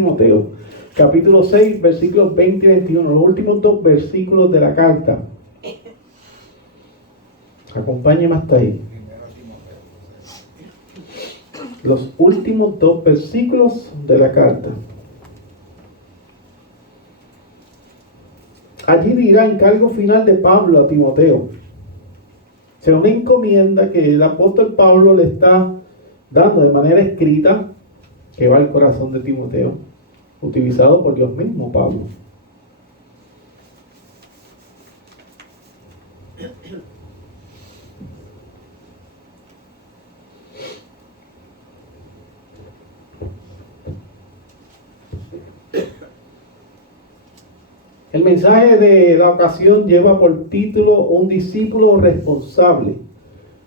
Timoteo, capítulo 6, versículos 20 y 21, los últimos dos versículos de la carta. Acompáñeme hasta ahí. Los últimos dos versículos de la carta. Allí dirá encargo final de Pablo a Timoteo. Será una encomienda que el apóstol Pablo le está dando de manera escrita, que va al corazón de Timoteo, utilizado por Dios mismo, Pablo. El mensaje de la ocasión lleva por título un discípulo responsable.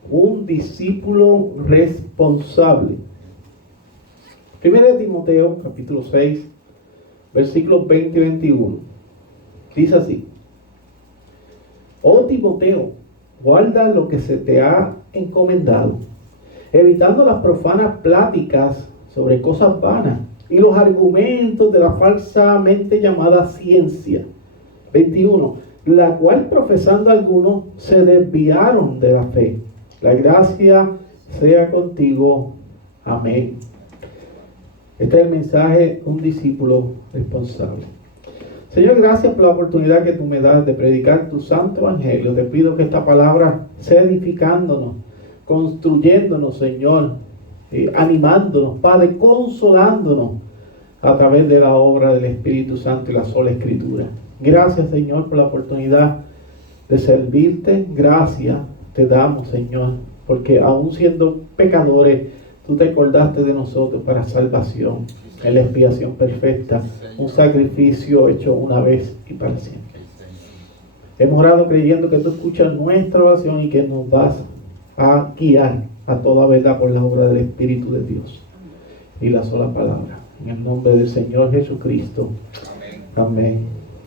Un discípulo responsable. Primero de Timoteo, capítulo 6, versículos 20 y 21. Dice así: Oh Timoteo, guarda lo que se te ha encomendado, evitando las profanas pláticas sobre cosas vanas y los argumentos de la falsamente llamada ciencia. 21. La cual profesando algunos se desviaron de la fe. La gracia sea contigo. Amén. Este es el mensaje de un discípulo responsable. Señor, gracias por la oportunidad que tú me das de predicar tu santo evangelio. Te pido que esta palabra sea edificándonos, construyéndonos, Señor, animándonos, Padre, consolándonos a través de la obra del Espíritu Santo y la sola Escritura. Gracias, Señor, por la oportunidad de servirte. Gracias te damos, Señor, porque aún siendo pecadores, tú te acordaste de nosotros para salvación, en la expiación perfecta, un sacrificio hecho una vez y para siempre. Hemos orado creyendo que tú escuchas nuestra oración y que nos vas a guiar a toda verdad por la obra del Espíritu de Dios y la sola palabra. En el nombre del Señor Jesucristo. Amén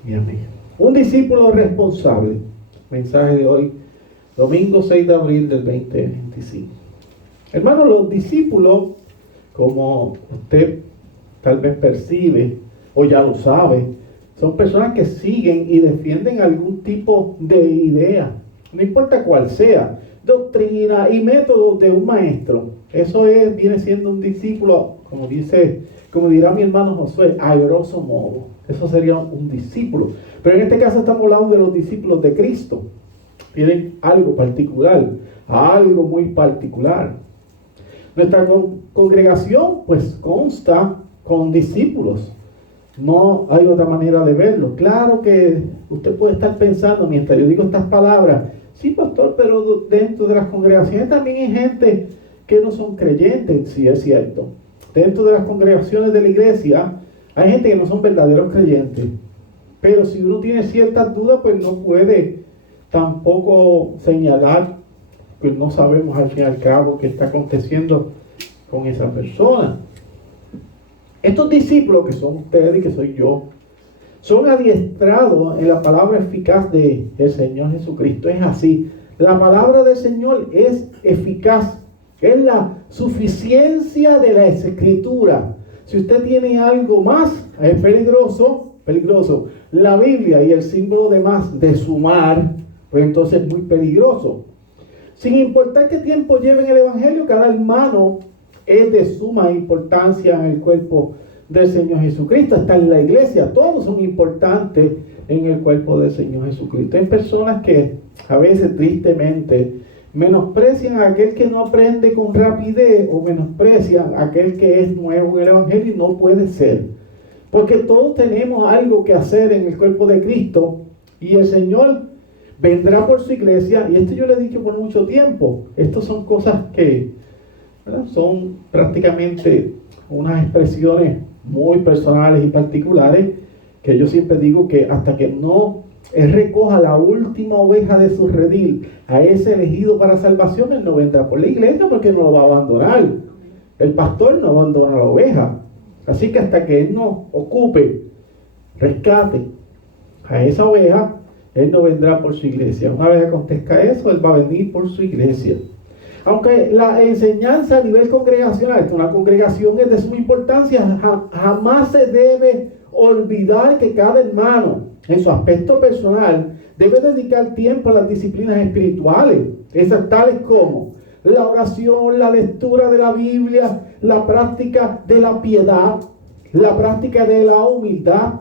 y amén. Un discípulo responsable. Mensaje de hoy, domingo 6 de abril del 2025. Hermanos, los discípulos, como usted tal vez percibe o ya lo sabe, son personas que siguen y defienden algún tipo de idea, no importa cuál sea, doctrina y método de un maestro. Eso viene siendo un discípulo, como dirá mi hermano Josué, a grosso modo. Eso sería un discípulo. Pero en este caso estamos hablando de los discípulos de Cristo. Tienen algo particular, algo muy particular. Nuestra congregación pues consta con discípulos. No hay otra manera de verlo. Claro que usted puede estar pensando mientras yo digo estas palabras, sí, pastor, pero dentro de las congregaciones también hay gente que no son creyentes. Sí, es cierto. Dentro de las congregaciones de la iglesia hay gente que no son verdaderos creyentes. Pero si uno tiene ciertas dudas, pues no puede tampoco señalar, pues no sabemos al fin y al cabo qué está aconteciendo con esa persona. Estos discípulos que son ustedes y que soy yo, son adiestrados en la palabra eficaz del Señor Jesucristo. Es así. La palabra del Señor es eficaz. Es la suficiencia de la Escritura. Si usted tiene algo más, es peligroso. La Biblia y el símbolo de más, de sumar, pues entonces es muy peligroso. Sin importar qué tiempo lleve en el Evangelio, cada hermano es de suma importancia en el cuerpo del Señor Jesucristo. Hasta en la iglesia, todos son importantes en el cuerpo del Señor Jesucristo. Hay personas que a veces tristemente menosprecian a aquel que no aprende con rapidez o menosprecian a aquel que es nuevo en el Evangelio, y no puede ser. Porque todos tenemos algo que hacer en el cuerpo de Cristo y el Señor vendrá por su iglesia. Y esto yo le he dicho por mucho tiempo. Estas son cosas que, ¿verdad?, son prácticamente unas expresiones muy personales y particulares, que yo siempre digo que hasta que no Él recoja la última oveja de su redil, a ese elegido para salvación, Él no vendrá por la iglesia, porque no lo va a abandonar. El pastor no abandona a la oveja. Así que hasta que Él no ocupe, rescate a esa oveja, Él no vendrá por su iglesia. Una vez acontezca eso, Él va a venir por su iglesia. Aunque la enseñanza a nivel congregacional, una congregación es de suma importancia, jamás se debe olvidar que cada hermano, en su aspecto personal, debe dedicar tiempo a las disciplinas espirituales, esas tales como la oración, la lectura de la Biblia, la práctica de la piedad, la práctica de la humildad.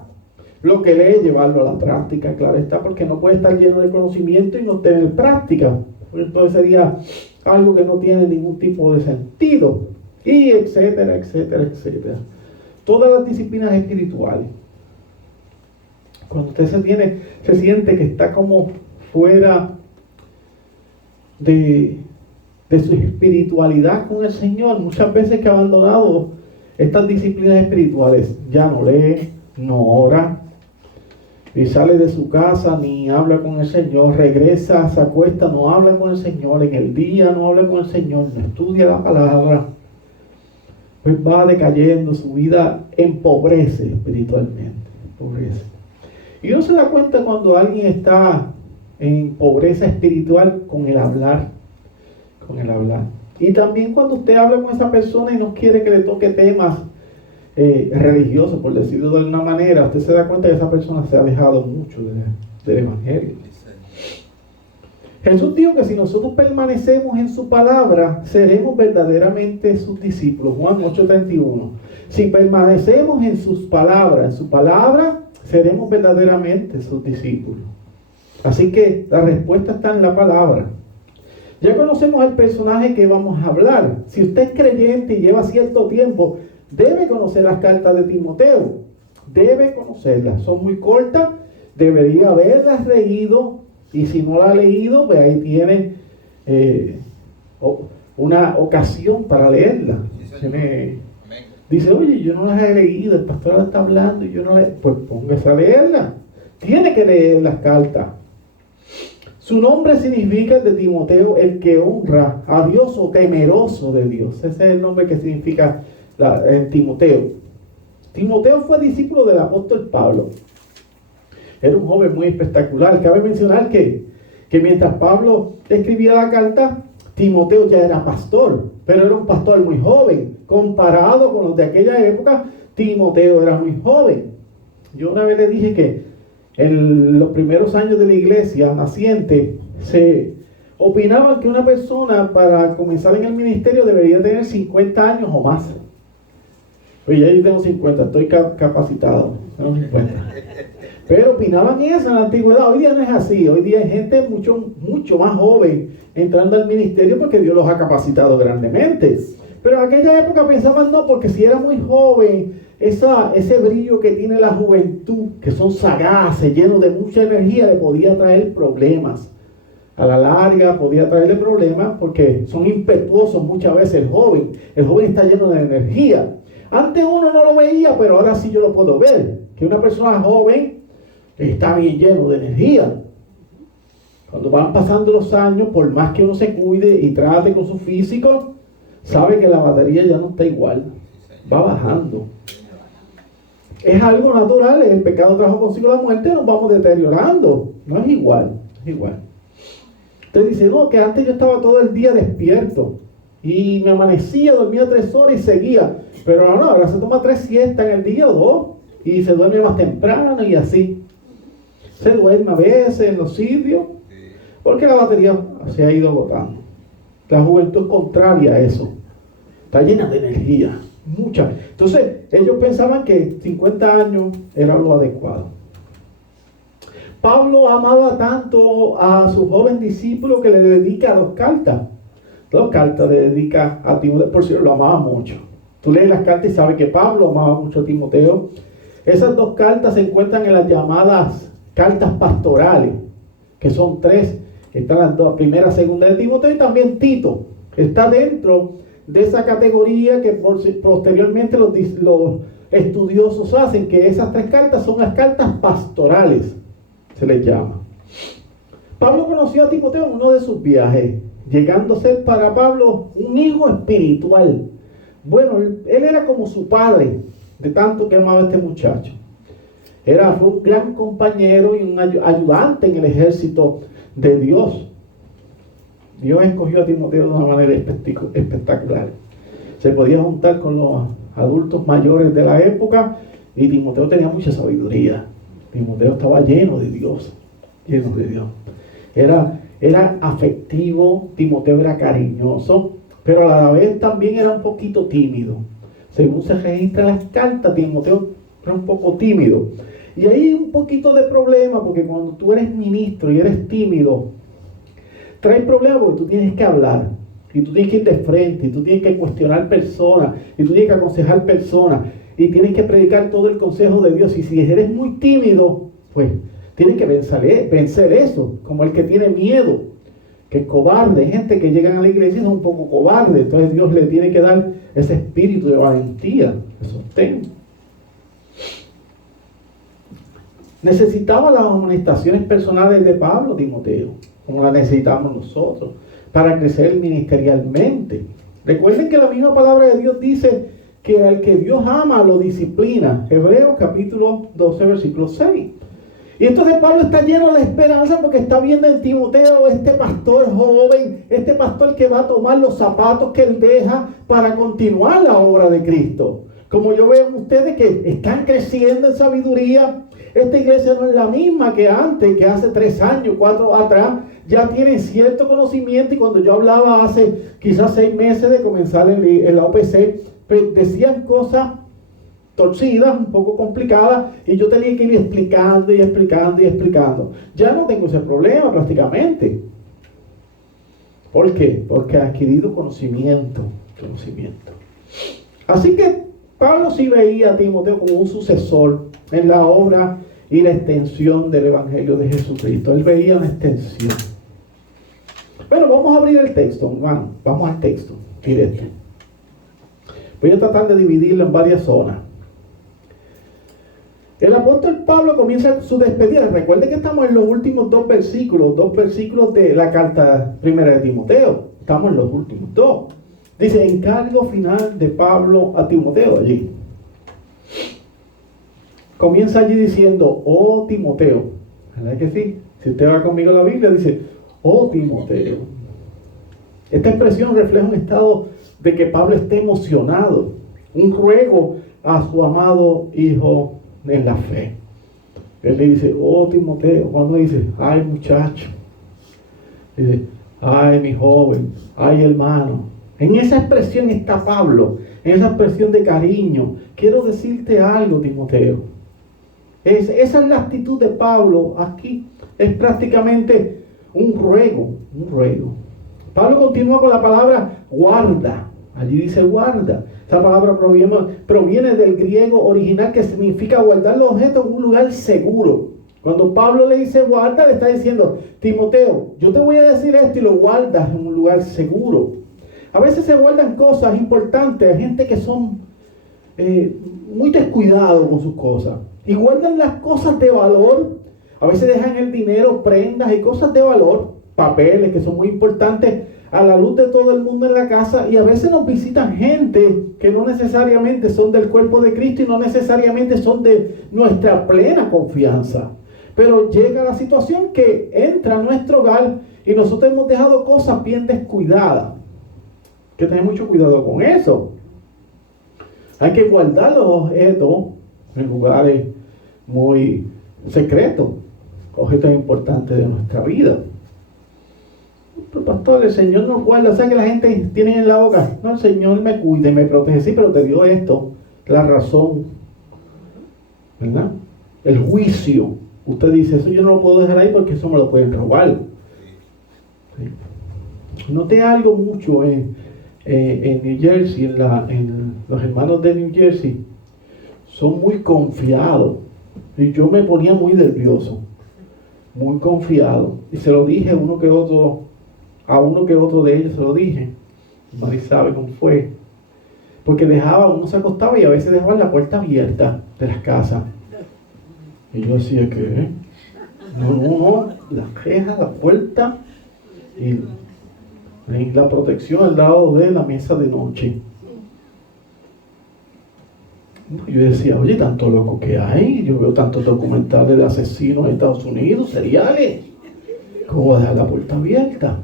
Lo que lee, llevarlo a la práctica, claro está, porque no puede estar lleno de conocimiento y no tener práctica. Entonces sería algo que no tiene ningún tipo de sentido. Y etcétera, etcétera, etcétera. Todas las disciplinas espirituales. Cuando usted se siente que está como fuera de su espiritualidad con el Señor, muchas veces que ha abandonado estas disciplinas espirituales, ya no lee, no ora, y sale de su casa, ni habla con el Señor, regresa, se acuesta, no habla con el Señor, en el día no habla con el Señor, no estudia la palabra, pues va decayendo, su vida empobrece espiritualmente, empobrece. Y uno se da cuenta cuando alguien está en pobreza espiritual con el hablar, y también cuando usted habla con esa persona y no quiere que le toque temas religioso, por decirlo de alguna manera, usted se da cuenta que esa persona se ha alejado mucho del Evangelio. Jesús dijo que si nosotros permanecemos en su palabra, seremos verdaderamente sus discípulos. Juan 8:31. Si permanecemos en sus palabras, en su palabra, seremos verdaderamente sus discípulos. Así que la respuesta está en la palabra. Ya conocemos el personaje que vamos a hablar. Si usted es creyente y lleva cierto tiempo, debe conocer las cartas de Timoteo. Debe conocerlas. Son muy cortas. Debería haberlas leído. Y si no la ha leído, pues ahí tiene una ocasión para leerla. Dice, oye, yo no las he leído. El pastor la está hablando y yo no la he... Pues póngase a leerla. Tiene que leer las cartas. Su nombre significa, el de Timoteo, el que honra a Dios o temeroso de Dios. Ese es el nombre que significa en Timoteo. Timoteo fue discípulo del apóstol Pablo. Era un joven muy espectacular. Cabe mencionar que mientras Pablo escribía la carta, Timoteo ya era pastor, pero era un pastor muy joven. Comparado con los de aquella época, Timoteo era muy joven. Yo una vez le dije que en los primeros años de la iglesia naciente se opinaba que una persona para comenzar en el ministerio debería tener 50 años o más. Oye, ya yo tengo 50, estoy capacitado, tengo 50. Pero opinaban eso en la antigüedad. Hoy día no es así. Hoy día hay gente mucho más joven entrando al ministerio porque Dios los ha capacitado grandemente. Pero en aquella época pensaban no, porque si era muy joven, ese brillo que tiene la juventud, que son sagaces, llenos de mucha energía, le podía traer problemas. A la larga podía traerle problemas porque son impetuosos muchas veces el joven. El joven está lleno de energía. Antes uno no lo veía, pero ahora sí yo lo puedo ver. Que una persona joven está bien lleno de energía. Cuando van pasando los años, por más que uno se cuide y trate con su físico, sabe que la batería ya no está igual. Va bajando. Es algo natural, el pecado trajo consigo la muerte, nos vamos deteriorando. No es igual, es igual. Usted dice, no, que antes yo estaba todo el día despierto y me amanecía, dormía 3 horas y seguía. Pero ahora se toma 3 siestas en el día o 2 y se duerme más temprano y así. Se duerme a veces en los sitios porque la batería se ha ido agotando. La juventud es contraria a eso. Está llena de energía, mucha. Entonces, ellos pensaban que 50 años era lo adecuado. Pablo amaba tanto a su joven discípulo que le dedica 2 cartas. 2 cartas le dedica a Timoteo, por cierto, lo amaba mucho. Tú lees las cartas y sabes que Pablo amaba mucho a Timoteo. Esas 2 cartas se encuentran en las llamadas cartas pastorales, que son 3. Están las 2, primera, segunda de Timoteo y también Tito. Está dentro de esa categoría que posteriormente los estudiosos hacen, que esas 3 cartas son las cartas pastorales, se les llama. Pablo conoció a Timoteo en uno de sus viajes, llegando a ser para Pablo un hijo espiritual. Bueno, él era como su padre, de tanto que amaba a este muchacho. Fue un gran compañero y un ayudante en el ejército de Dios. Dios escogió a Timoteo de una manera espectacular. Se podía juntar con los adultos mayores de la época y Timoteo tenía mucha sabiduría. Timoteo estaba lleno de Dios, lleno de Dios. Era afectivo, Timoteo era cariñoso, pero a la vez también era un poquito tímido. Según se registra en las cartas, Timoteo era un poco tímido. Y hay un poquito de problema, porque cuando tú eres ministro y eres tímido, trae problemas porque tú tienes que hablar, y tú tienes que ir de frente, y tú tienes que cuestionar personas, y tú tienes que aconsejar personas, y tienes que predicar todo el consejo de Dios. Y si eres muy tímido, pues tienes que vencer eso, como el que tiene miedo, que es cobarde. Hay gente que llegan a la iglesia y son un poco cobarde, entonces Dios le tiene que dar ese espíritu de valentía, de sostén. Necesitaba las amonestaciones personales de Pablo, Timoteo, como las necesitamos nosotros, para crecer ministerialmente. Recuerden que la misma palabra de Dios dice que al que Dios ama lo disciplina. Hebreos capítulo 12, versículo 6. Y entonces Pablo está lleno de esperanza porque está viendo en Timoteo este pastor joven, este pastor que va a tomar los zapatos que él deja para continuar la obra de Cristo. Como yo veo en ustedes que están creciendo en sabiduría. Esta iglesia no es la misma que antes, que hace 3 años, 4 atrás. Ya tienen cierto conocimiento, y cuando yo hablaba hace quizás 6 meses de comenzar en la OPC, pues decían cosas torcidas, un poco complicadas, y yo tenía que ir explicando y explicando y explicando. Ya no tengo ese problema prácticamente. ¿Por qué? Porque he adquirido conocimiento. Así que Pablo sí veía a Timoteo como un sucesor en la obra y la extensión del Evangelio de Jesucristo. Él veía una extensión. Bueno, vamos a abrir el texto, hermano. Vamos al texto directo. Voy a tratar de dividirlo en varias zonas. El apóstol Pablo comienza su despedida. Recuerden que estamos en los últimos 2 versículos de la carta primera de Timoteo. Estamos en los últimos 2. Dice, encargo final de Pablo a Timoteo allí. Comienza allí diciendo, oh Timoteo. ¿Verdad que sí? Si usted va conmigo a la Biblia, dice, oh Timoteo. Esta expresión refleja un estado de que Pablo esté emocionado. Un ruego a su amado hijo en la fe. Él le dice, oh Timoteo. Cuando dice, ay muchacho. Dice, ay mi joven, ay hermano. En esa expresión está Pablo, en esa expresión de cariño. Quiero decirte algo, Timoteo. Esa es la actitud de Pablo aquí. Es prácticamente un ruego. Pablo continúa con la palabra guarda. Allí dice guarda. Esa palabra proviene del griego original, que significa guardar los objetos en un lugar seguro. Cuando Pablo le dice guarda, le está diciendo, Timoteo, yo te voy a decir esto y lo guardas en un lugar seguro. A veces se guardan cosas importantes. Hay gente que son muy descuidados con sus cosas. Y guardan las cosas de valor. A veces dejan el dinero, prendas y cosas de valor, papeles que son muy importantes, a la luz de todo el mundo en la casa. Y a veces nos visitan gente que no necesariamente son del cuerpo de Cristo y no necesariamente son de nuestra plena confianza. Pero llega la situación que entra a nuestro hogar y nosotros hemos dejado cosas bien descuidadas. Hay que tener mucho cuidado con eso. Hay que guardar los objetos en lugares muy secretos, objetos importantes de nuestra vida. Pero pastor, el Señor nos guarda. O sea que la gente tiene en la boca, no, el Señor me cuida y me protege. Sí, pero te dio esto, la razón, ¿verdad? El juicio. Usted dice, eso yo no lo puedo dejar ahí porque eso me lo pueden robar. ¿Sí? Noté algo mucho en New Jersey, en los hermanos de New Jersey son muy confiados, y yo me ponía muy nervioso, muy confiado, y se lo dije a uno que otro de ellos se lo dije. Mari sabe cómo fue, porque uno se acostaba y a veces dejaban la puerta abierta de las casas, y yo decía que no, la reja, la puerta y la protección al lado de la mesa de noche. Yo decía, oye, tanto loco que hay. Yo veo tantos documentales de asesinos en Estados Unidos, seriales. ¿Cómo voy a dejar la puerta abierta?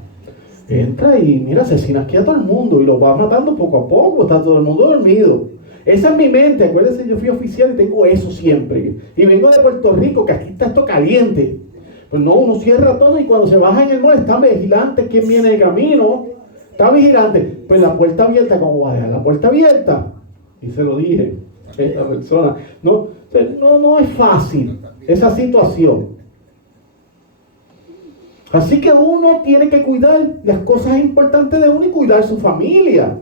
Entra y mira, asesina aquí a todo el mundo y lo va matando poco a poco, está todo el mundo dormido. Esa es mi mente, acuérdense, yo fui oficial y tengo eso siempre. Y vengo de Puerto Rico, que aquí está esto caliente. Pues no, uno cierra todo y cuando se baja en el mall está vigilante, quién viene de camino, está vigilante. Pues la puerta abierta, ¿cómo va a dejar la puerta abierta? Y se lo dije a esta persona. No es fácil esa situación. Así que uno tiene que cuidar las cosas importantes de uno y cuidar su familia.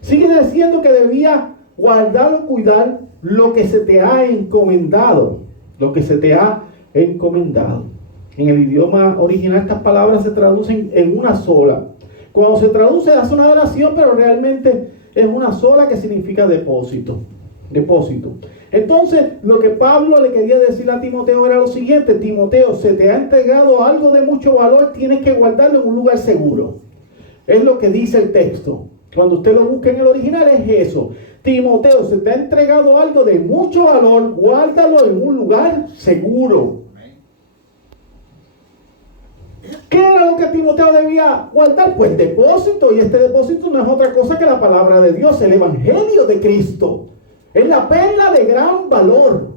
Sigue diciendo que debía guardar o cuidar lo que se te ha encomendado. Lo que se te ha encomendado. En el idioma original estas palabras se traducen en una sola. Cuando se traduce hace una oración, pero realmente es una sola que significa depósito. Depósito. Entonces, lo que Pablo le quería decir a Timoteo era lo siguiente: Timoteo, se te ha entregado algo de mucho valor, tienes que guardarlo en un lugar seguro. Es lo que dice el texto. Cuando usted lo busca en el original es eso. Timoteo, se te ha entregado algo de mucho valor, guárdalo en un lugar seguro. ¿Qué era lo que Timoteo debía guardar? Pues depósito, y este depósito no es otra cosa que la palabra de Dios, el Evangelio de Cristo. Es la perla de gran valor.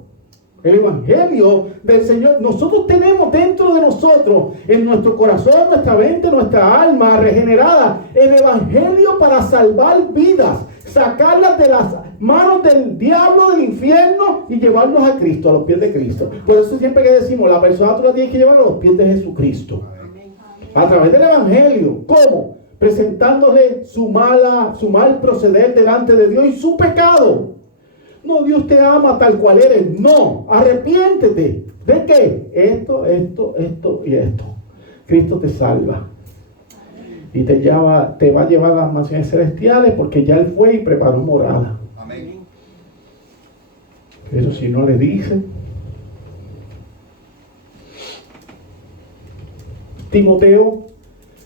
El Evangelio del Señor. Nosotros tenemos dentro de nosotros, en nuestro corazón, nuestra mente, nuestra alma regenerada, el Evangelio para salvar vidas, sacarlas de las manos del diablo, del infierno y llevarlos a Cristo, a los pies de Cristo. Por eso siempre que decimos, la persona tú la tienes que llevar a los pies de Jesucristo. A través del Evangelio. ¿Cómo? Presentándole su mal proceder delante de Dios y su pecado. No, Dios te ama tal cual eres. No, arrepiéntete. ¿De qué? Esto y esto. Cristo te salva. Y te va a llevar a las mansiones celestiales porque ya Él fue y preparó morada. Amén. Pero si no le dice. Timoteo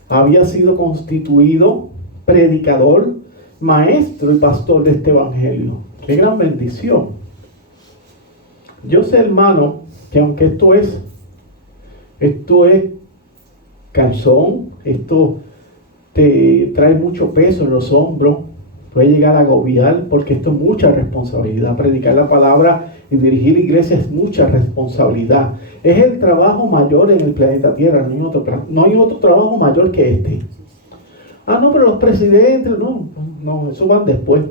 había sido constituido predicador, maestro y pastor de este evangelio. ¡Qué gran bendición! Yo sé, hermano, que aunque esto es cansón, esto te trae mucho peso en los hombros, puede llegar a agobiar, porque esto es mucha responsabilidad. Predicar la palabra y dirigir la iglesia es mucha responsabilidad. Es el trabajo mayor en el planeta Tierra, no hay otro trabajo mayor que este. No, pero los presidentes, no, eso van después.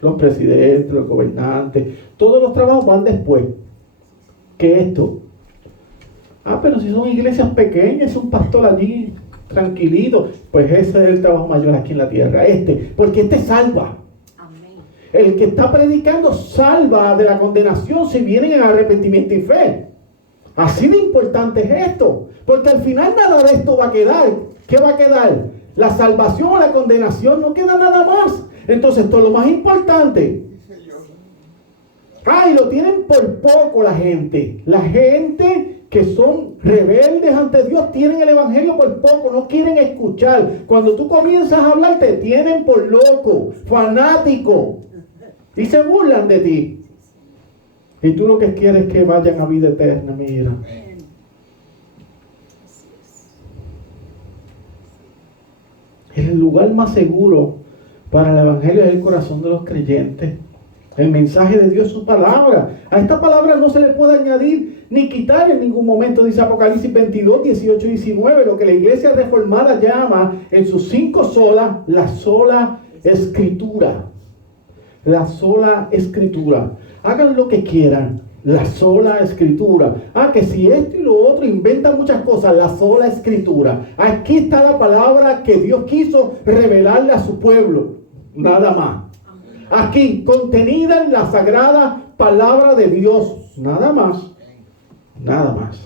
Los presidentes, los gobernantes, todos los trabajos van después que esto. Pero si son iglesias pequeñas, es un pastor allí tranquilito, pues ese es el trabajo mayor aquí en la tierra, porque este salva. Amén. El que está predicando salva de la condenación si vienen en arrepentimiento y fe. Así de importante es esto, porque al final nada de esto va a quedar. ¿Qué va a quedar? La salvación o la condenación, no queda nada más. Entonces esto es lo más importante. Y lo tienen por poco la gente. La gente que son rebeldes ante Dios tienen el evangelio por poco, no quieren escuchar. Cuando tú comienzas a hablar te tienen por loco, fanático, y se burlan de ti. Y tú lo que quieres es que vayan a vida eterna, mira. El lugar más seguro para el evangelio es el corazón de los creyentes. El mensaje de Dios es su palabra. A esta palabra no se le puede añadir ni quitar en ningún momento, dice Apocalipsis 22, 18 y 19, lo que la iglesia reformada llama en sus 5 solas, la sola escritura. La sola escritura. Hagan lo que quieran, la sola escritura. Que si esto y lo otro, inventan muchas cosas, la sola escritura. Aquí está la palabra que Dios quiso revelarle a su pueblo, nada más. Aquí, contenida en la sagrada palabra de Dios, nada más. Nada más.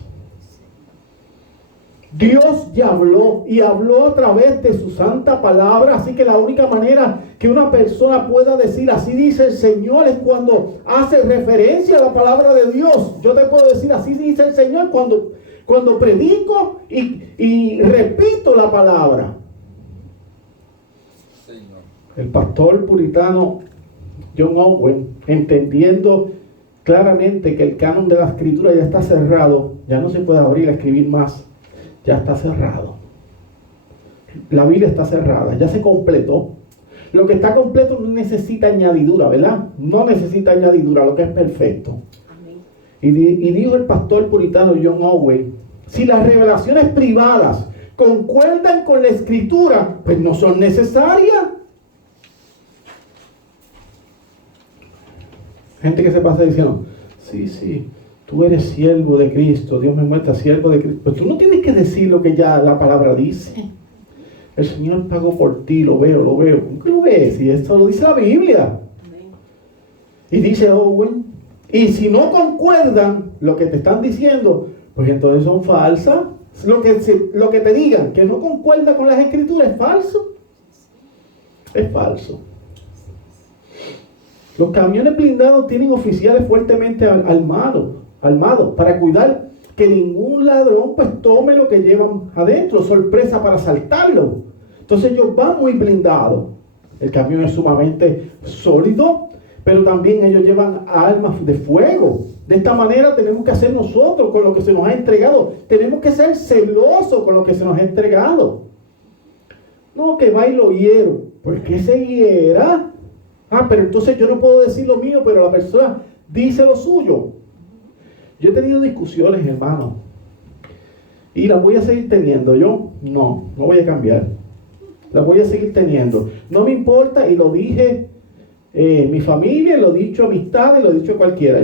Dios ya habló y habló a través de su santa palabra, así que la única manera que una persona pueda decir así dice el Señor es cuando hace referencia a la palabra de Dios. Yo te puedo decir así dice el Señor cuando predico y repito la palabra. Señor. El pastor puritano John Owen, entendiendo claramente que el canon de la escritura ya está cerrado, ya no se puede abrir a escribir más. Ya está cerrado. La Biblia está cerrada, ya se completó. Lo que está completo no necesita añadidura, ¿verdad? No necesita añadidura, lo que es perfecto. Y dijo el pastor puritano John Owen, si las revelaciones privadas concuerdan con la escritura, pues no son necesarias. Gente que se pasa diciendo, sí, tú eres siervo de Cristo, Dios me muestra siervo de Cristo. Pues tú no tienes que decir lo que ya la palabra dice. El Señor pagó por ti, lo veo. ¿Cómo que lo ves? Y esto lo dice la Biblia. Y dice Owen, y si no concuerdan lo que te están diciendo, pues entonces son falsas. Lo que te digan que no concuerda con las escrituras es falso. Es falso. Los camiones blindados tienen oficiales fuertemente armados para cuidar que ningún ladrón pues tome lo que llevan adentro, sorpresa para asaltarlo. Entonces ellos van muy blindados. El camión es sumamente sólido, pero también ellos llevan armas de fuego. De esta manera tenemos que hacer nosotros con lo que se nos ha entregado. Tenemos que ser celosos con lo que se nos ha entregado. No, que va y lo hiero. Pues que se hiera. Pero entonces yo no puedo decir lo mío, pero la persona dice lo suyo. Yo he tenido discusiones, hermano, y las voy a seguir teniendo. Yo no voy a cambiar. Las voy a seguir teniendo. No me importa, y lo dije mi familia, lo he dicho amistades, lo he dicho cualquiera.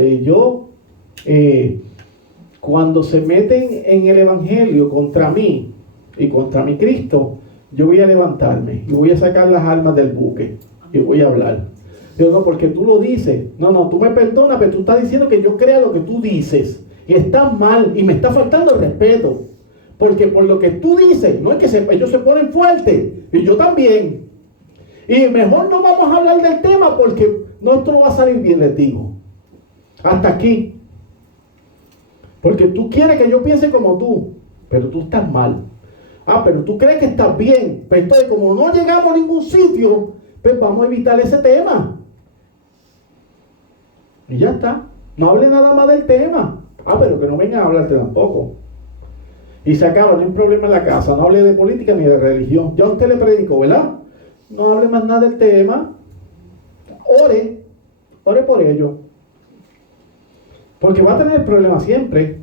Cuando se meten en el evangelio contra mí y contra mi Cristo, yo voy a levantarme y voy a sacar las armas del buque y voy a hablar. Yo no, porque tú lo dices. No, tú me perdonas, pero tú estás diciendo que yo crea lo que tú dices. Y está mal y me está faltando el respeto. Porque por lo que tú dices, no es que ellos se ponen fuertes. Y yo también. Y mejor no vamos a hablar del tema porque esto no va a salir bien, les digo. Hasta aquí. Porque tú quieres que yo piense como tú, pero tú estás mal. Pero tú crees que estás bien. Pero entonces, como no llegamos a ningún sitio, pues vamos a evitar ese tema. Y ya está. No hable nada más del tema. Pero que no vengan a hablarte tampoco. Y se acaba, no hay problema en la casa. No hable de política ni de religión. Ya usted le predicó, ¿verdad? No hable más nada del tema. Ore por ello. Porque va a tener problemas siempre.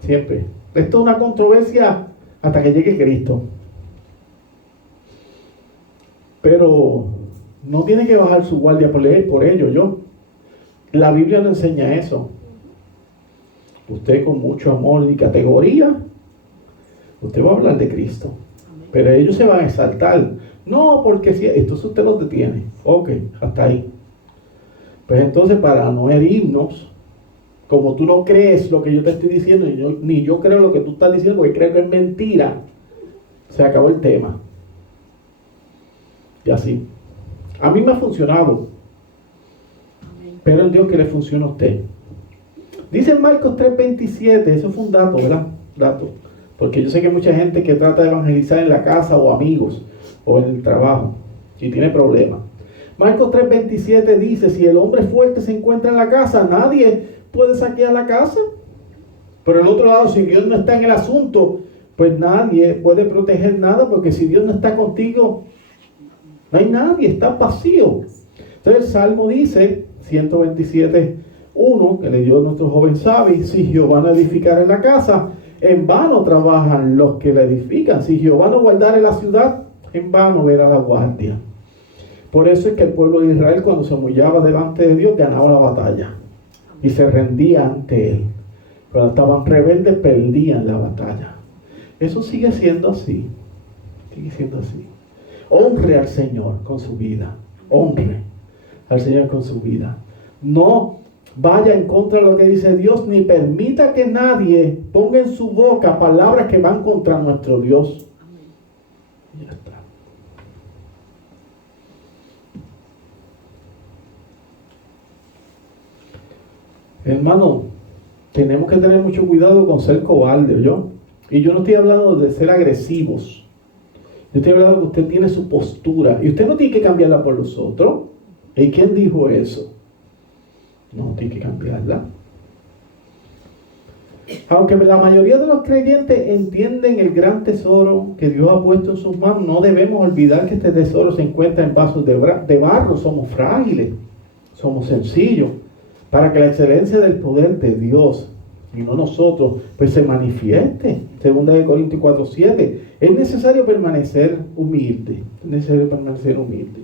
Siempre. Esto es una controversia hasta que llegue Cristo. Pero no tiene que bajar su guardia por ello. La Biblia no enseña eso. Usted con mucho amor y categoría, usted va a hablar de Cristo. Pero ellos se van a exaltar. No, porque si esto usted los detiene. Ok, hasta ahí. Pues entonces, para no herirnos, como tú no crees lo que yo te estoy diciendo, ni yo creo lo que tú estás diciendo, porque creo que es mentira, se acabó el tema. Y así. A mí me ha funcionado. Pero en Dios que le funciona a usted. Dice en Marcos 3:27, eso fue un dato, ¿verdad? Dato. Porque yo sé que hay mucha gente que trata de evangelizar en la casa o amigos o en el trabajo y tiene problemas. Marcos 3:27 dice, si el hombre fuerte se encuentra en la casa, nadie puede saquear la casa. Por el otro lado, si Dios no está en el asunto, pues nadie puede proteger nada, porque si Dios no está contigo, no hay nadie, está vacío. Entonces el Salmo dice, 127:1, que leyó nuestro joven Sabi, si Jehová no edificara en la casa, en vano trabajan los que la edifican. Si Jehová no guardare la ciudad, en vano verá la guardia. Por eso es que el pueblo de Israel, cuando se humillaba delante de Dios, ganaba la batalla y se rendía ante él. Cuando estaban rebeldes, perdían la batalla. Eso sigue siendo así. Sigue siendo así. Honre al Señor con su vida. Honre al Señor con su vida. No vaya en contra de lo que dice Dios, ni permita que nadie ponga en su boca palabras que van contra nuestro Dios. Ya está. Hermano, tenemos que tener mucho cuidado con ser cobarde, ¿yo? Y yo no estoy hablando de ser agresivos. Yo estoy hablando de que usted tiene su postura y usted no tiene que cambiarla por los otros. ¿Y quién dijo eso? No tiene que cambiarla. Aunque la mayoría de los creyentes entienden el gran tesoro que Dios ha puesto en sus manos, no debemos olvidar que este tesoro se encuentra en vasos de barro. Somos frágiles, somos sencillos, para que la excelencia del poder de Dios, y no nosotros, pues se manifieste. 2 Corintios 4:7. Es necesario permanecer humilde. Es necesario permanecer humilde.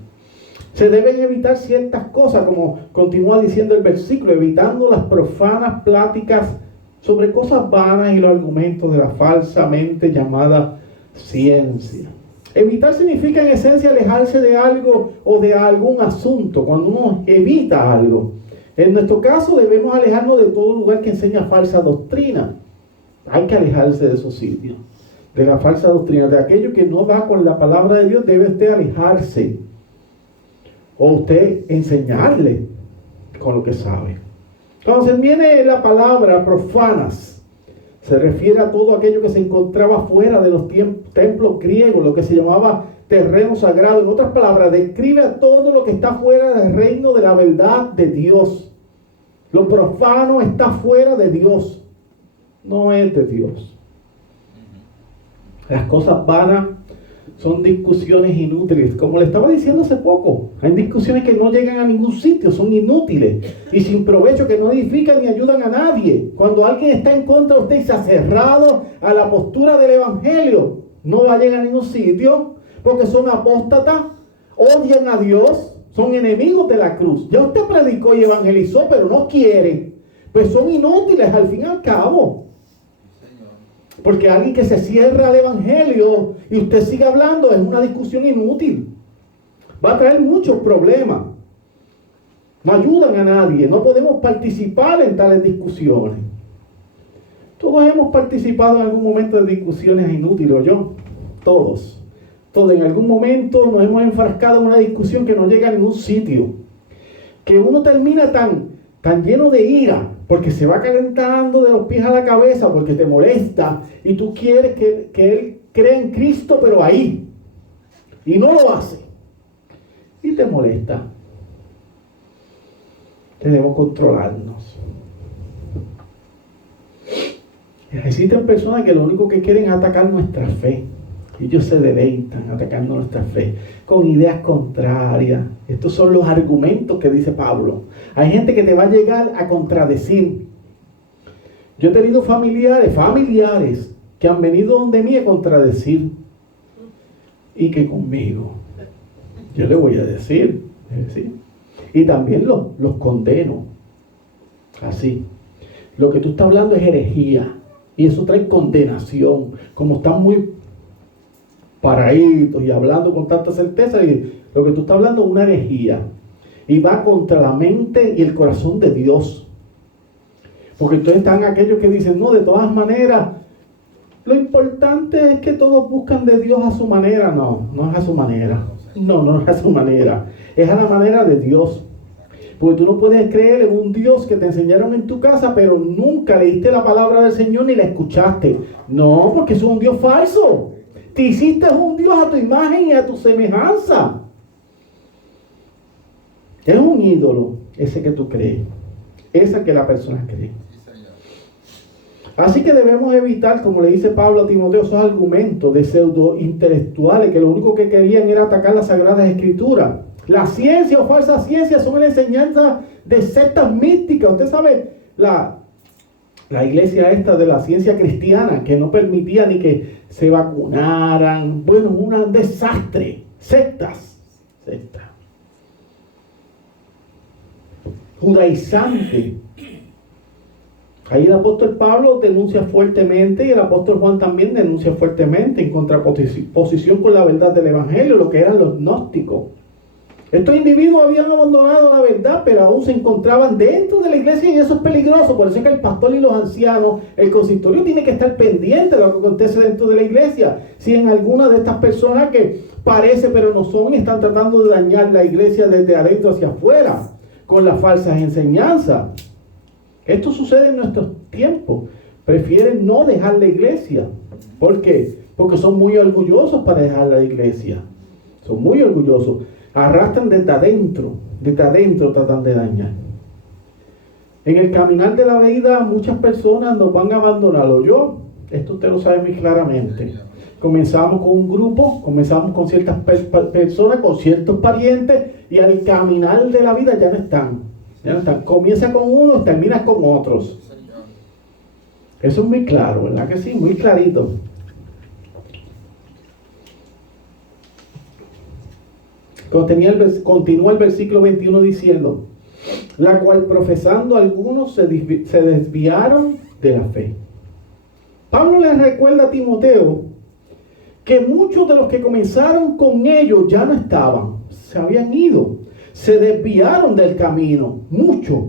Se deben evitar ciertas cosas, como continúa diciendo el versículo, evitando las profanas pláticas sobre cosas vanas y los argumentos de la falsamente llamada ciencia. Evitar significa en esencia alejarse de algo o de algún asunto, cuando uno evita algo. En nuestro caso debemos alejarnos de todo lugar que enseña falsa doctrina. Hay que alejarse de esos sitios, de la falsa doctrina, de aquello que no va con la palabra de Dios. Debe usted alejarse, o usted enseñarle con lo que sabe. Cuando se viene la palabra profanas, se refiere a todo aquello que se encontraba fuera de los templos griegos, lo que se llamaba terreno sagrado. En otras palabras, describe a todo lo que está fuera del reino de la verdad de Dios. Lo profano está fuera de Dios, no es de Dios. Las cosas vanas son discusiones inútiles. Como le estaba diciendo hace poco, hay discusiones que no llegan a ningún sitio, son inútiles y sin provecho, que no edifican ni ayudan a nadie. Cuando alguien está en contra de usted y se ha cerrado a la postura del evangelio, no va a llegar a ningún sitio, porque son apóstatas, odian a Dios, son enemigos de la cruz. Ya usted predicó y evangelizó, pero no quiere. Pues son inútiles al fin y al cabo. Porque alguien que se cierra al evangelio y usted sigue hablando es una discusión inútil. Va a traer muchos problemas. No ayudan a nadie. No podemos participar en tales discusiones. Todos hemos participado en algún momento de discusiones inútiles, ¿o yo? Todos en algún momento nos hemos enfrascado en una discusión que no llega a ningún sitio. Que uno termina tan lleno de ira, porque se va calentando de los pies a la cabeza, porque te molesta, y tú quieres que él crea en Cristo, pero ahí, y no lo hace, y te molesta. Debemos controlarnos. Existen personas que lo único que quieren es atacar nuestra fe. Ellos se deleitan atacando nuestra fe con ideas contrarias. Estos son los argumentos que dice Pablo. Hay gente que te va a llegar a contradecir. Yo he tenido familiares que han venido donde mí a contradecir, y que conmigo yo le voy a decir, ¿sí? Y también los condeno. Así. Lo que tú estás hablando es herejía, y eso trae condenación. Como están muy paraditos y hablando con tanta certeza, y lo que tú estás hablando es una herejía, y va contra la mente y el corazón de Dios. Porque entonces están aquellos que dicen, no, de todas maneras, lo importante es que todos buscan de Dios a su manera. No es a su manera. No es a su manera. Es a la manera de Dios. Porque tú no puedes creer en un Dios que te enseñaron en tu casa, pero nunca leíste la palabra del Señor ni la escuchaste. No, porque eso es un Dios falso. Te hiciste un Dios a tu imagen y a tu semejanza. Es un ídolo ese que tú crees, esa que la persona cree. Así que debemos evitar, como le dice Pablo a Timoteo, esos argumentos de pseudo intelectuales que lo único que querían era atacar las Sagradas Escrituras. La ciencia o falsa ciencia son una enseñanza de sectas místicas. Usted sabe, la iglesia esta de la ciencia cristiana, que no permitía ni que se vacunaran. Bueno, un desastre. Sectas. Judaizante. Ahí el apóstol Pablo denuncia fuertemente, y el apóstol Juan también denuncia fuertemente, en contraposición con la verdad del evangelio, lo que eran los gnósticos. Estos individuos habían abandonado la verdad, pero aún se encontraban dentro de la iglesia, y eso es peligroso. Por eso es que el pastor y los ancianos, el consistorio, tiene que estar pendiente de lo que acontece dentro de la iglesia. Si en alguna de estas personas que parece pero no son, están tratando de dañar la iglesia desde adentro hacia afuera con las falsas enseñanzas. Esto sucede en nuestros tiempos. Prefieren no dejar la iglesia. ¿Por qué? Porque son muy orgullosos para dejar la iglesia. Son muy orgullosos. Arrastran desde adentro tratan de dañar. En el caminar de la vida muchas personas nos van a abandonar. Esto usted lo sabe muy claramente. Comenzamos con un grupo, comenzamos con ciertas personas, con ciertos parientes, y al caminar de la vida ya no están. Ya no están. Comienza con uno y termina con otros. Eso es muy claro, ¿verdad que sí? Muy clarito. Continúa el versículo 21 diciendo: la cual profesando algunos se desviaron de la fe. Pablo les recuerda a Timoteo que muchos de los que comenzaron con ellos ya no estaban, se habían ido, se desviaron del camino, muchos.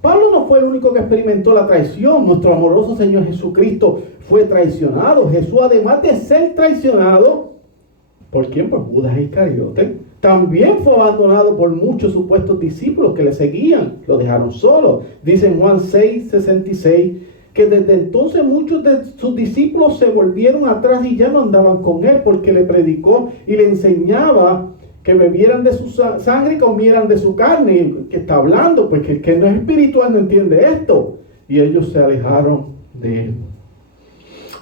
Pablo no fue el único que experimentó la traición. Nuestro amoroso Señor Jesucristo fue traicionado. Jesús, además de ser traicionado, ¿por quién? Por Judas Iscariote. También fue abandonado por muchos supuestos discípulos que le seguían. Lo dejaron solo. Dice en Juan 6:66 que desde entonces muchos de sus discípulos se volvieron atrás y ya no andaban con él, porque le predicó y le enseñaba que bebieran de su sangre y comieran de su carne. Y que está hablando, pues que el que no es espiritual no entiende esto. Y ellos se alejaron de él.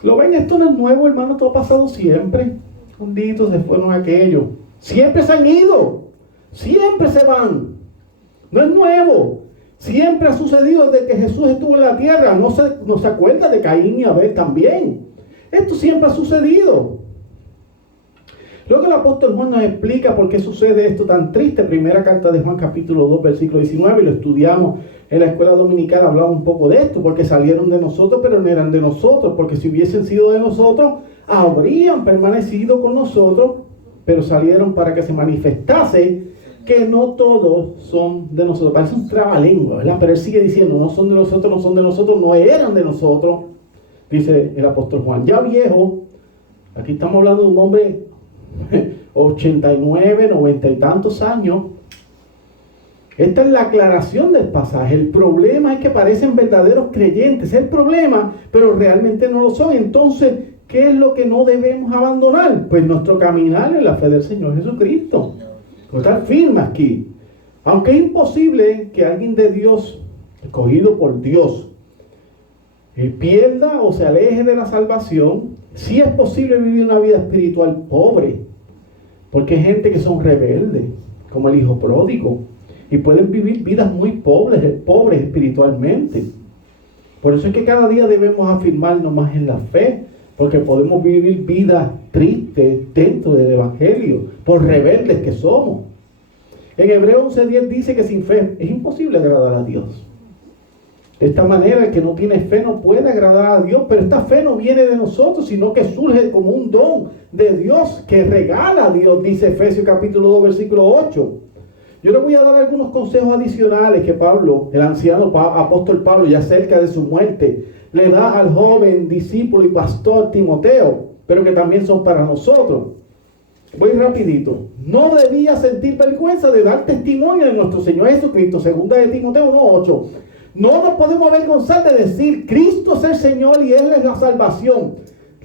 ¿Lo ven? Esto no es nuevo, hermano. Todo ha pasado siempre. Honditos se fueron aquellos. Siempre se han ido. Siempre se van. No es nuevo. Siempre ha sucedido desde que Jesús estuvo en la tierra. No se acuerda de Caín y Abel también. Esto siempre ha sucedido. Luego el apóstol Juan nos explica por qué sucede esto tan triste. Primera carta de Juan capítulo 2 versículo 19. Y lo estudiamos en la escuela dominical. Hablamos un poco de esto. Porque salieron de nosotros pero no eran de nosotros. Porque si hubiesen sido de nosotros, habrían permanecido con nosotros. Pero salieron para que se manifestase que no todos son de nosotros. Parece un trabalengua, ¿verdad? Pero él sigue diciendo: no son de nosotros, no son de nosotros, no eran de nosotros. Dice el apóstol Juan, ya viejo. Aquí estamos hablando de un hombre 89, 90 y tantos años. Esta es la aclaración del pasaje. El problema es que parecen verdaderos creyentes. Es el problema, pero realmente no lo son. Entonces, ¿qué es lo que no debemos abandonar? Pues nuestro caminar en la fe del Señor Jesucristo. Estar firme aquí. Aunque es imposible que alguien de Dios, escogido por Dios, pierda o se aleje de la salvación, sí es posible vivir una vida espiritual pobre. Porque hay gente que son rebeldes, como el hijo pródigo, y pueden vivir vidas muy pobres espiritualmente. Por eso es que cada día debemos afirmarnos más en la fe, porque podemos vivir vidas tristes dentro del Evangelio, por rebeldes que somos. En Hebreos 11:10 dice que sin fe es imposible agradar a Dios. De esta manera, el que no tiene fe no puede agradar a Dios, pero esta fe no viene de nosotros, sino que surge como un don de Dios que regala a Dios, dice Efesios capítulo 2, versículo 8. Yo le voy a dar algunos consejos adicionales que Pablo, el anciano apóstol Pablo, ya cerca de su muerte, le da al joven discípulo y pastor Timoteo, pero que también son para nosotros. Voy rapidito. No debía sentir vergüenza de dar testimonio de nuestro Señor Jesucristo, segunda de Timoteo 1:8. No nos podemos avergonzar de decir: Cristo es el Señor y Él es la salvación.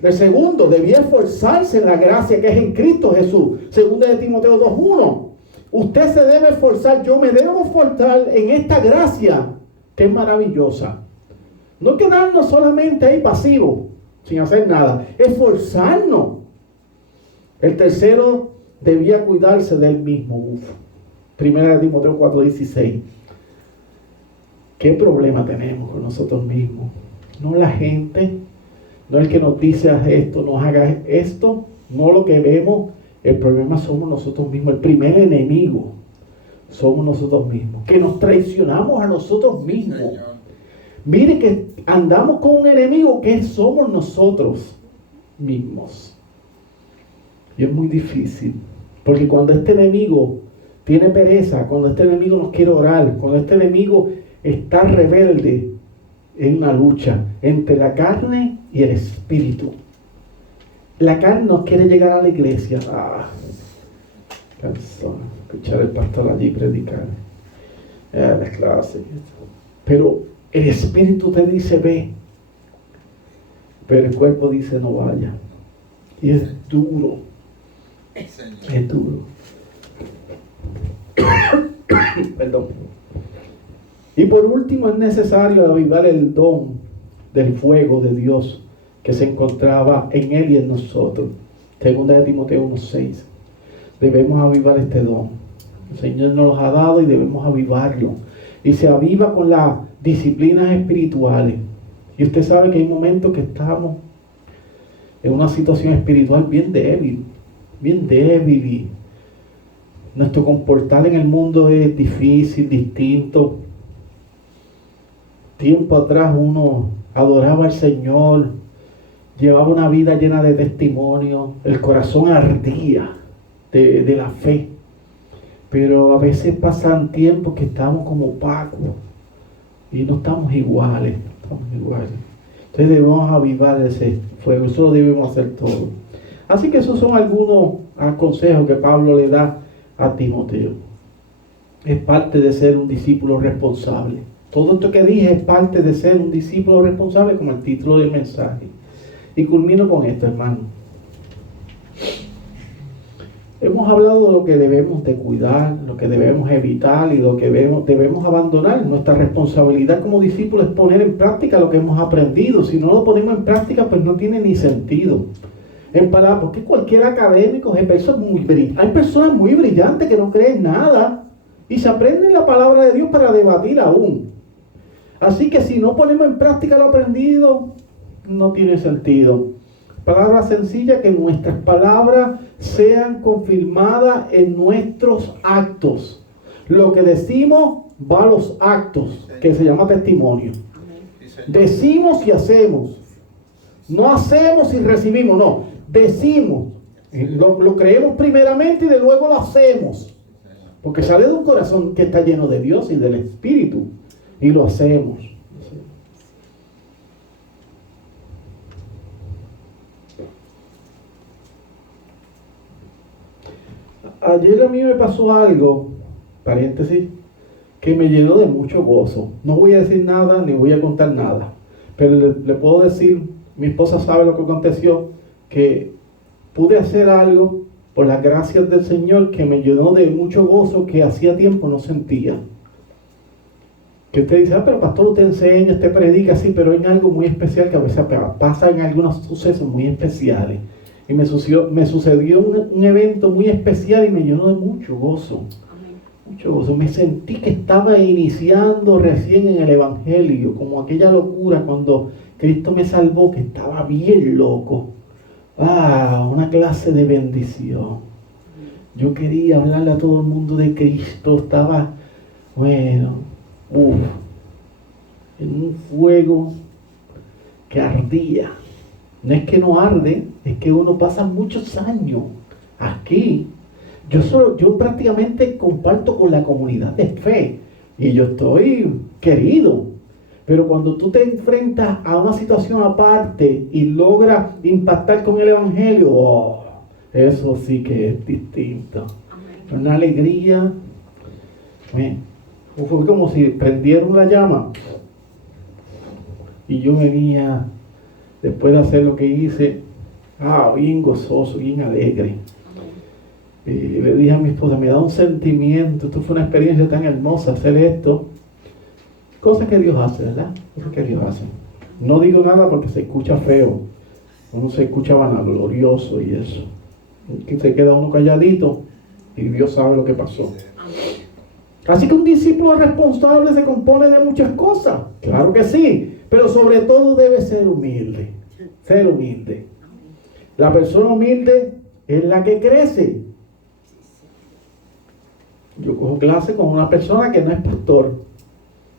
El segundo, debía esforzarse en la gracia que es en Cristo Jesús, segunda de Timoteo 2:1. Usted se debe esforzar, yo me debo esforzar en esta gracia que es maravillosa. No quedarnos solamente ahí pasivos, sin hacer nada. Esforzarnos. El tercero, debía cuidarse del mismo. Primera de Timoteo 4:16. ¿Qué problema tenemos con nosotros mismos? No la gente, no el que nos dice: haz esto, no hagas esto, no lo que vemos. El problema somos nosotros mismos. El primer enemigo somos nosotros mismos, que nos traicionamos a nosotros mismos. Mire que andamos con un enemigo que somos nosotros mismos. Y es muy difícil, porque cuando este enemigo tiene pereza, cuando este enemigo nos quiere orar, cuando este enemigo está rebelde, en una lucha entre la carne y el espíritu. La carne nos quiere llegar a la iglesia. Cansón, escuchar al pastor allí predicar. La clase. Pero el espíritu te dice: ve. Pero el cuerpo dice: no vaya. Y es duro. Es duro. Perdón. Y por último, es necesario avivar el don del fuego de Dios que se encontraba en él y en nosotros. Segunda de Timoteo 1:6. Debemos avivar este don. El Señor nos lo ha dado y debemos avivarlo. Y se aviva con las disciplinas espirituales. Y usted sabe que hay momentos que estamos en una situación espiritual bien débil. Y nuestro comportar en el mundo es difícil, distinto. Tiempo atrás uno adoraba al Señor, llevaba una vida llena de testimonios, el corazón ardía de la fe. Pero a veces pasan tiempos que estamos como opacos y no estamos iguales. Entonces debemos avivar ese fuego, eso lo debemos hacer todos. Así que esos son algunos consejos que Pablo le da a Timoteo. Es parte de ser un discípulo responsable. Todo esto que dije es parte de ser un discípulo responsable, como el título del mensaje. Y culmino con esto, hermano. Hemos hablado de lo que debemos de cuidar, lo que debemos evitar y lo que debemos abandonar. Nuestra responsabilidad como discípulos es poner en práctica lo que hemos aprendido. Si no lo ponemos en práctica, pues no tiene ni sentido. En palabras, porque cualquier académico, hay personas muy brillantes que no creen nada y se aprenden la palabra de Dios para debatir aún. Así que si no ponemos en práctica lo aprendido, no tiene sentido. Palabra sencilla, que nuestras palabras sean confirmadas en nuestros actos. Lo que decimos va a los actos, que se llama testimonio. Decimos y hacemos. No hacemos y recibimos, no. Decimos, lo creemos primeramente y de luego lo hacemos. Porque sale de un corazón que está lleno de Dios y del Espíritu. Y lo hacemos. Ayer a mí me pasó algo, paréntesis, que me llenó de mucho gozo. No voy a decir nada ni voy a contar nada. Pero le puedo decir, mi esposa sabe lo que aconteció, que pude hacer algo por las gracias del Señor que me llenó de mucho gozo que hacía tiempo no sentía. Que usted dice, pero pastor, usted enseña, usted predica, sí, pero hay algo muy especial que a veces pasa en algunos sucesos muy especiales. Y me sucedió un evento muy especial y me llenó de mucho gozo. Mucho gozo. Me sentí que estaba iniciando recién en el Evangelio, como aquella locura cuando Cristo me salvó, que estaba bien loco. Una clase de bendición. Yo quería hablarle a todo el mundo de Cristo. Estaba, en un fuego que ardía. No es que no arde, es que uno pasa muchos años aquí. Yo prácticamente comparto con la comunidad de fe y yo estoy querido. Pero cuando tú te enfrentas a una situación aparte y logras impactar con el Evangelio, eso sí que es distinto. Una alegría. Fue como si prendieron la llama y yo venía, después de hacer lo que hice, bien gozoso, bien alegre. Y le dije a mi esposa, me da un sentimiento, esto fue una experiencia tan hermosa hacer esto. Cosas que Dios hace, ¿verdad? Cosas que Dios hace. No digo nada porque se escucha feo. Uno se escucha vanaglorioso y eso. Que se queda uno calladito y Dios sabe lo que pasó. Así que un discípulo responsable se compone de muchas cosas. Claro que sí. Pero sobre todo debe ser humilde. Ser humilde. La persona humilde es la que crece. Yo cojo clase con una persona que no es pastor,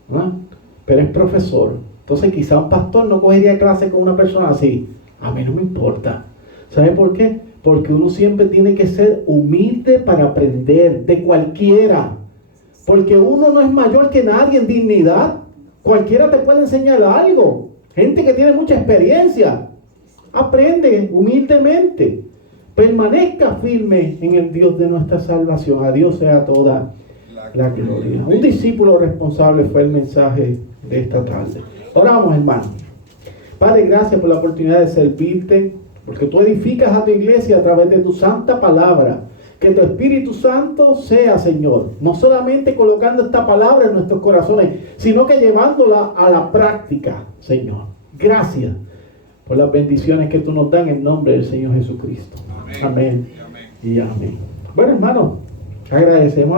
¿no? Pero es profesor. Entonces quizá un pastor no cogería clase con una persona así. A mí no me importa. ¿Sabe por qué? Porque uno siempre tiene que ser humilde para aprender de cualquiera. Porque uno no es mayor que nadie en dignidad. Cualquiera te puede enseñar algo. Gente que tiene mucha experiencia. Aprende humildemente. Permanezca firme en el Dios de nuestra salvación. A Dios sea toda la gloria. Un discípulo responsable fue el mensaje de esta tarde. Oramos, hermano. Padre, gracias por la oportunidad de servirte, porque tú edificas a tu iglesia a través de tu santa palabra. Que tu Espíritu Santo sea, Señor, no solamente colocando esta palabra en nuestros corazones, sino que llevándola a la práctica, Señor. Gracias por las bendiciones que tú nos das en el nombre del Señor Jesucristo. Amén. Amén. Y amén. Bueno, hermano, agradecemos